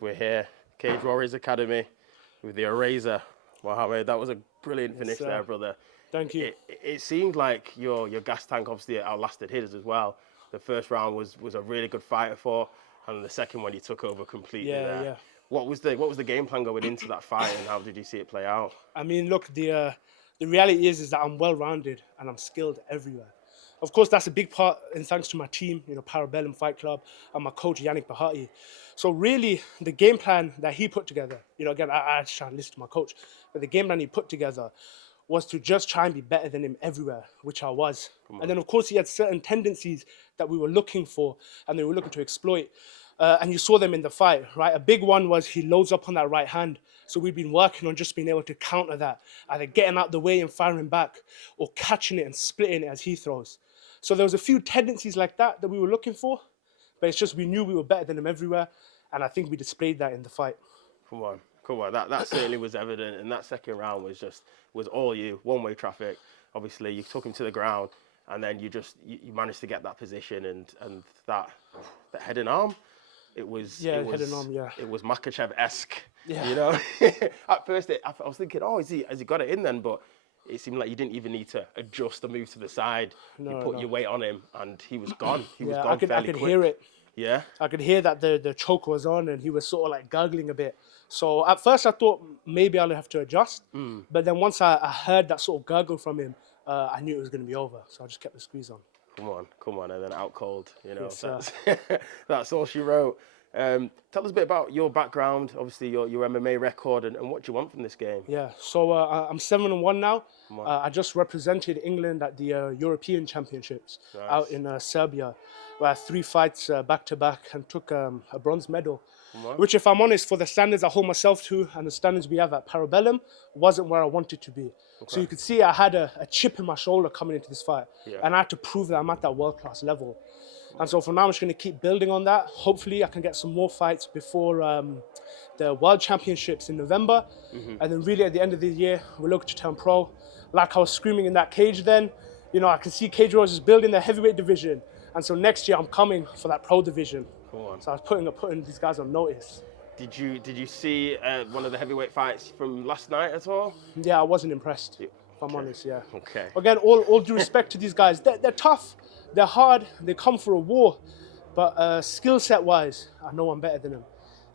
We're here, Cage Warriors Academy, with the ERASER. Muhammed, that was a brilliant finish there, brother. Thank you. It seemed like your gas tank obviously outlasted his as well. The first round was a really good fighter for, and the second one you took over completely there. Yeah. What was the game plan going into that fight, and how did you see it play out? I mean, look, the reality is that I'm well-rounded and I'm skilled everywhere. Of course, that's a big part, and thanks to my team, Parabellum Fight Club, and my coach Yannick Bahati. So really, the game plan that he put together, again, I try and listen to my coach, but the game plan he put together was to just try and be better than him everywhere, which I was. And then, of course, he had certain tendencies that we were looking for and they were looking to exploit. And you saw them in the fight, right? A big one was he loads up on that right hand. So we've been working on just being able to counter that, either getting out the way and firing back or catching it and splitting it as he throws. So there was a few tendencies like that we were looking for, but it's just we knew we were better than him everywhere. And I think we displayed that in the fight. Come on. That certainly was evident, and that second round was all you, one-way traffic. Obviously, you took him to the ground, and then you managed to get that position and that head and arm. It was head and arm, yeah. It was Makachev-esque. Yeah. At first, I was thinking, has he got it in then? But it seemed like you didn't even need to adjust the move to the side. You put your weight on him, and he was gone. He was gone fairly quick. Hear it. Yeah. I could hear that the choke was on, and he was sort of like gurgling a bit. So at first I thought maybe I'll have to adjust. But then once I heard that sort of gurgle from him, I knew it was going to be over. So I just kept the squeeze on. Come on, and then out cold. Yes, that's all she wrote. Tell us a bit about your background, obviously your MMA record, and what you want from this game. Yeah, so I'm 7-1 now. I just represented England at the European Championships out in Serbia, where I had 3 fights back to back and took a bronze medal. Which, if I'm honest, for the standards I hold myself to and the standards we have at Parabellum, wasn't where I wanted to be. So you could see I had a chip in my shoulder coming into this fight, and I had to prove that I'm at that world-class level. And so for now, I'm just going to keep building on that. Hopefully, I can get some more fights before the World Championships in November. And then really at the end of the year, we're looking to turn pro. Like I was screaming in that cage then, I can see Cage Warriors is building their heavyweight division. And so next year, I'm coming for that pro division. So I was putting these guys on notice. Did you see one of the heavyweight fights from last night at all? Yeah, I wasn't impressed, if I'm honest, yeah. Okay. Again, all due respect to these guys. They're tough, they're hard, they come for a war. But skill set wise, I know I'm better than them.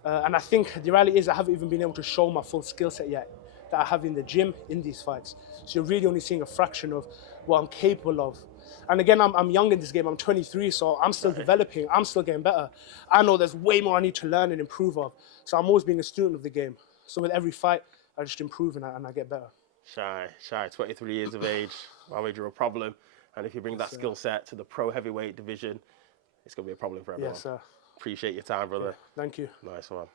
And I think the reality is I haven't even been able to show my full skill set yet that I have in the gym in these fights. So you're really only seeing a fraction of what I'm capable of. And again, I'm young in this game. I'm 23, so I'm still developing. I'm still getting better. I know there's way more I need to learn and improve of. So I'm always being a student of the game. So with every fight, I just improve and I get better. Shy, 23 years of age. Why would you a problem? And if you bring that skill set to the pro heavyweight division, it's going to be a problem for everyone. Yes, sir. Appreciate your time, brother. Yeah, thank you. Nice one.